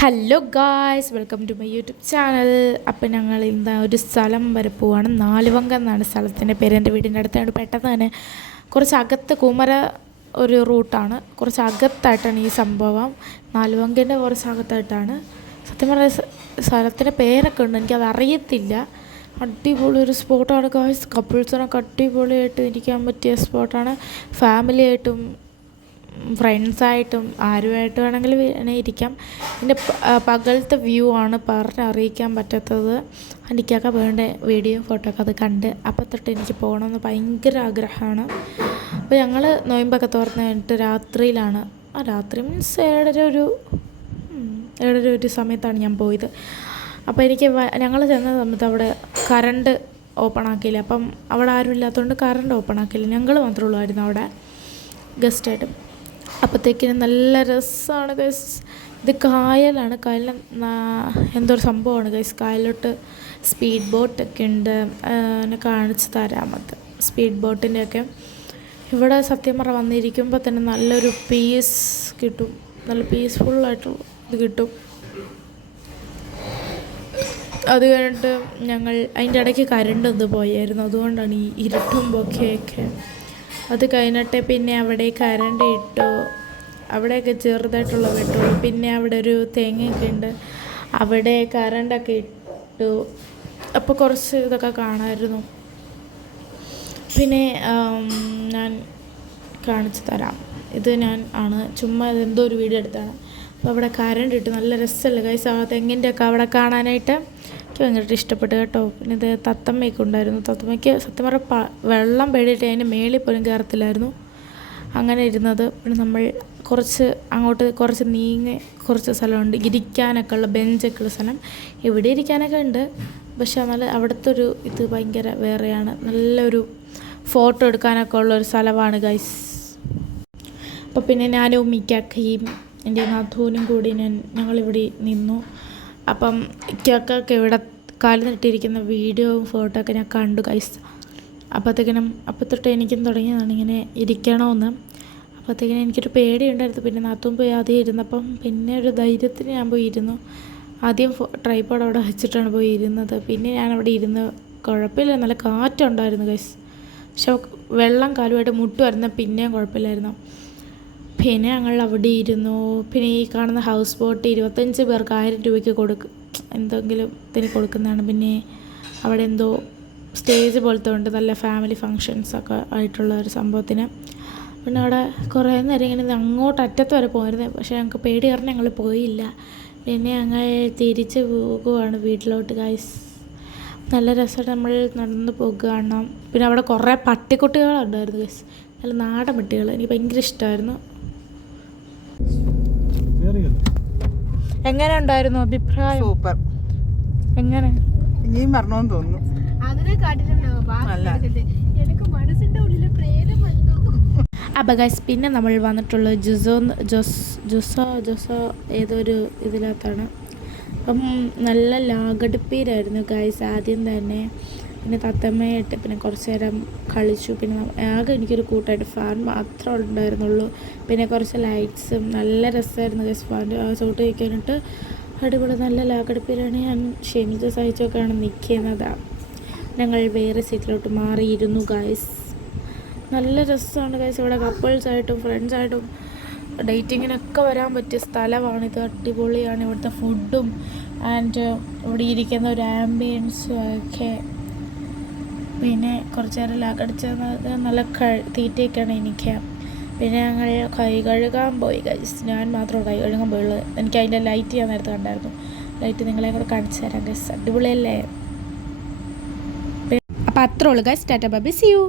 Hello guys, welcome to my YouTube channel. അപ്പം ഞങ്ങൾ ഇന്ന് ഒരു സ്ഥലം വരെ പോവാണ്. നാലുവങ്കം എന്നാണ് സ്ഥലത്തിൻ്റെ പേര്. എൻ്റെ വീടിൻ്റെ അടുത്തായിട്ട് പെട്ടെന്ന് തന്നെ കുറച്ച് അകത്ത് കുമര ഒരു റൂട്ടാണ്, കുറച്ച് അകത്തായിട്ടാണ് ഈ സംഭവം. നാലുവങ്കൻ്റെ കുറച്ച് അകത്തായിട്ടാണ്. സത്യം പറഞ്ഞ സ്ഥലത്തിൻ്റെ പേരൊക്കെ ഉണ്ട്, എനിക്കത് അറിയത്തില്ല. അടിപൊളി ഒരു സ്പോട്ടാണ് ഗായ്സ്. കപ്പിൾസിനൊക്കെ അടിപൊളിയായിട്ട് ഇരിക്കാൻ പറ്റിയ സ്പോട്ടാണ്. ഫാമിലിയായിട്ടും ഫ്രണ്ട്സായിട്ടും ആരുമായിട്ട് വേണമെങ്കിലും ഇരിക്കാം. ഇതിൻ്റെ പകലത്തെ വ്യൂ ആണ് പറഞ്ഞറിയിക്കാൻ പറ്റാത്തത്. എനിക്കൊക്കെ വേണ്ട വീഡിയോ ഫോട്ടോ ഒക്കെ അത് കണ്ട് അപ്പം തൊട്ട് എനിക്ക് പോകണമെന്ന് ഭയങ്കര ആഗ്രഹമാണ്. അപ്പോൾ ഞങ്ങൾ നോയമ്പൊക്കെ തുറന്ന് കഴിഞ്ഞിട്ട് രാത്രിയിലാണ്, രാത്രി മീൻസ് ഏഴര ഒരു സമയത്താണ് ഞാൻ പോയത്. അപ്പോൾ എനിക്ക് ഞങ്ങൾ ചെന്ന സമയത്ത് അവിടെ കറണ്ട് ഓപ്പൺ ആക്കിയില്ല. അപ്പം അവിടെ ആരും ഇല്ലാത്തതുകൊണ്ട് കറണ്ട് ഓപ്പൺ ആക്കിയില്ല, ഞങ്ങൾ മാത്രമേ ഉള്ളായിരുന്നു അവിടെ ഗസ്റ്റായിട്ട്. അപ്പോഴത്തേക്കിനും നല്ല രസമാണ് ഗൈസ്. ഇത് കായലാണ്, കായലിൽ എന്തോ ഒരു സംഭവമാണ് ഗൈസ്. കായലിലോട്ട് സ്പീഡ് ബോട്ടൊക്കെ ഉണ്ട്, എന്നെ കാണിച്ച് തരാമത് സ്പീഡ് ബോട്ടിൻ്റെയൊക്കെ. ഇവിടെ സത്യം പറഞ്ഞാൽ വന്നിരിക്കുമ്പോൾ തന്നെ നല്ലൊരു പീസ് കിട്ടും, നല്ല പീസ്ഫുള്ളായിട്ടുള്ള ഇത് കിട്ടും. അത് കഴിഞ്ഞിട്ട് ഞങ്ങൾ അതിൻ്റെ ഇടയ്ക്ക് കരണ്ട് ഒന്ന് പോയായിരുന്നു, അതുകൊണ്ടാണ് ഈ ഇരുട്ടും പൊക്കെയൊക്കെ. അത് കഴിഞ്ഞിട്ട് പിന്നെ അവിടെ കരണ്ട് ഇട്ടു, അവിടെയൊക്കെ ചെറുതായിട്ടുള്ള വെട്ടുള്ളൂ. പിന്നെ അവിടെ ഒരു തേങ്ങയൊക്കെ ഉണ്ട്, അവിടെ കരണ്ടൊക്കെ ഇട്ടു. അപ്പോൾ കുറച്ച് ഇതൊക്കെ കാണാമായിരുന്നു. പിന്നെ ഞാൻ കാണിച്ചു തരാം. ഇത് ഞാൻ ആണ് ചുമ്മാ എന്തോ ഒരു വീഡിയോ എടുത്താണ്. അപ്പോൾ അവിടെ കരണ്ട് ഇട്ടു, നല്ല രസമല്ലേ ഗൈസ്. ആ തെങ്ങിൻ്റെയൊക്കെ അവിടെ കാണാനായിട്ട് എനിക്ക് ഭയങ്കരമായിട്ട് ഇഷ്ടപ്പെട്ടു കേട്ടോ. പിന്നെ ഇത് തത്തമ്മയൊക്കെ ഉണ്ടായിരുന്നു. തത്തമ്മയ്ക്ക് സത്യം പറഞ്ഞാൽ വെള്ളം പേടിയിട്ട് അതിൻ്റെ മേളിൽ പോലും കയറത്തില്ലായിരുന്നു, അങ്ങനെ ഇരുന്നത്. പിന്നെ നമ്മൾ കുറച്ച് അങ്ങോട്ട് കുറച്ച് നീങ്ങി കുറച്ച് സ്ഥലമുണ്ട് ഇരിക്കാനൊക്കെ ഉള്ള, ബെഞ്ചൊക്കെ ഉള്ള സ്ഥലം. ഇവിടെ ഇരിക്കാനൊക്കെ ഉണ്ട്, പക്ഷെ എന്നാൽ അവിടുത്തെ ഒരു ഇത് ഭയങ്കര വേറെയാണ്. നല്ലൊരു ഫോട്ടോ എടുക്കാനൊക്കെ ഉള്ള ഒരു സ്ഥലമാണ് ഗൈസ്. അപ്പോൾ പിന്നെ ഞാനും മിക്കക്കയും എൻ്റെ നാഥൂനും കൂടി ഞങ്ങളിവിടെ നിന്നു. അപ്പം ഇക്കൊക്കെ ഇവിടെ കാല് നട്ടിരിക്കുന്ന വീഡിയോയും ഫോട്ടോ ഒക്കെ ഞാൻ കണ്ടു ഗൈസ്. അപ്പോൾ തൊട്ട് എനിക്കും തുടങ്ങിയതാണ് ഇങ്ങനെ ഇരിക്കണമെന്ന്. അപ്പോഴത്തേക്കിനും എനിക്കൊരു പേടിയുണ്ടായിരുന്നു. പിന്നെ നാത്തും പോയി ആദ്യം ഇരുന്നപ്പം പിന്നെ ഒരു ധൈര്യത്തിന് ഞാൻ പോയി ഇരുന്നു. ആദ്യം ട്രൈപോഡ് അവിടെ വെച്ചിട്ടാണ് പോയി ഇരുന്നത്. പിന്നെ ഞാനവിടെ ഇരുന്ന് കുഴപ്പമില്ല, നല്ല കാറ്റുണ്ടായിരുന്നു ഗൈസ്. പക്ഷെ വെള്ളം കാലുമായിട്ട് മുട്ടുമായിരുന്നു, പിന്നെയും കുഴപ്പമില്ലായിരുന്നു. പിന്നെ ഞങ്ങൾ അവിടെ ഇരുന്നു. പിന്നെ ഈ കാണുന്ന ഹൗസ് ബോട്ട് 25 പേർക്ക് 1000 രൂപയ്ക്ക് എന്തെങ്കിലും ഇതിന് കൊടുക്കുന്നതാണ്. പിന്നെ അവിടെ എന്തോ സ്റ്റേജ് പോലത്തെ ഉണ്ട്, നല്ല ഫാമിലി ഫങ്ഷൻസൊക്കെ ആയിട്ടുള്ള ഒരു സംഭവത്തിന്. പിന്നെ അവിടെ കുറേ നേരം ഇങ്ങനെ അങ്ങോട്ട് അറ്റത്ത് വരെ പോയിരുന്നു, പക്ഷേ ഞങ്ങൾക്ക് പേടി കാരണം ഞങ്ങൾ പോയില്ല. പിന്നെ ഞങ്ങൾ തിരിച്ച് പോകുകയാണ് വീട്ടിലോട്ട് ഗൈസ്. നല്ല രസമായിട്ട് നമ്മൾ നടന്ന് പോകുകയാണ്. പിന്നെ അവിടെ കുറേ പട്ടിക്കുട്ടികളുണ്ടായിരുന്നു ഗൈസ്, നല്ല നാടൻ പട്ടികൾ. എനിക്ക് ഭയങ്കര ഇഷ്ടമായിരുന്നു. എങ്ങനെ ഉണ്ടായിരുന്നു അഭിപ്രായം? സൂപ്പർ. എങ്ങനെ ഇനിയും വരണമെന്ന് തോന്നുന്നു. അപ്പോൾ ഗൈസ് പിന്നെ നമ്മൾ വന്നിട്ടുള്ളത് ജോസോ ഏതൊരു ഇതിനകത്താണ്. അപ്പം നല്ല ലാഗടുപ്പീരായിരുന്നു ഗൈസ് ആദ്യം തന്നെ. പിന്നെ തത്തമ്മയായിട്ട് പിന്നെ കുറച്ച് നേരം കളിച്ചു. പിന്നെ ആകെ എനിക്കൊരു കൂട്ടായിട്ട് ഫാൻ മാത്രമേ ഉണ്ടായിരുന്നുള്ളൂ. പിന്നെ കുറച്ച് ലൈറ്റ്സും നല്ല രസമായിരുന്നു ഗൈസ്. ഫാൻ്റെ ആ ചോട്ട് വയ്ക്കാനായിട്ട് അടിപൊളി നല്ല ലാഗടുപ്പീരാണ്. ഞാൻ ക്ഷമിച്ച് സഹിച്ചൊക്കെയാണ് നിൽക്കുന്നതാണ്. ഞങ്ങൾ വേറെ സീറ്റിലോട്ട് മാറിയിരുന്നു ഗൈസ്. നല്ല രസമാണ് ഗൈസ്. ഇവിടെ കപ്പിൾസായിട്ടും ഫ്രണ്ട്സായിട്ടും ഡേറ്റിങ്ങിനൊക്കെ വരാൻ പറ്റിയ സ്ഥലമാണിത്. അടിപൊളിയാണ് ഇവിടുത്തെ ഫുഡും ആൻഡ് ഇവിടെ ഇരിക്കുന്ന ഒരു ആംബിയൻസും ഒക്കെ. പിന്നെ കുറച്ച് നേരം ലാഗടിച്ച് നല്ല തീറ്റയൊക്കെയാണ് എനിക്ക്. പിന്നെ ഞങ്ങൾ കൈ കഴുകാൻ പോയി ഗൈസ്. ഞാൻ മാത്രമേ കൈ കഴുകാൻ പോയുള്ളൂ. എനിക്ക് അതിൻ്റെ ലൈറ്റ് ഞാൻ നേരത്തെ കണ്ടായിരുന്നു. ലൈറ്റ് നിങ്ങളെ കൂടെ കാണിച്ചു തരാം ഗൈസ്. അടിപൊളിയല്ലേ? അപ്പോൾ അത്രേ ഉള്ളൂ guys. Ta-ta bye bye, see U.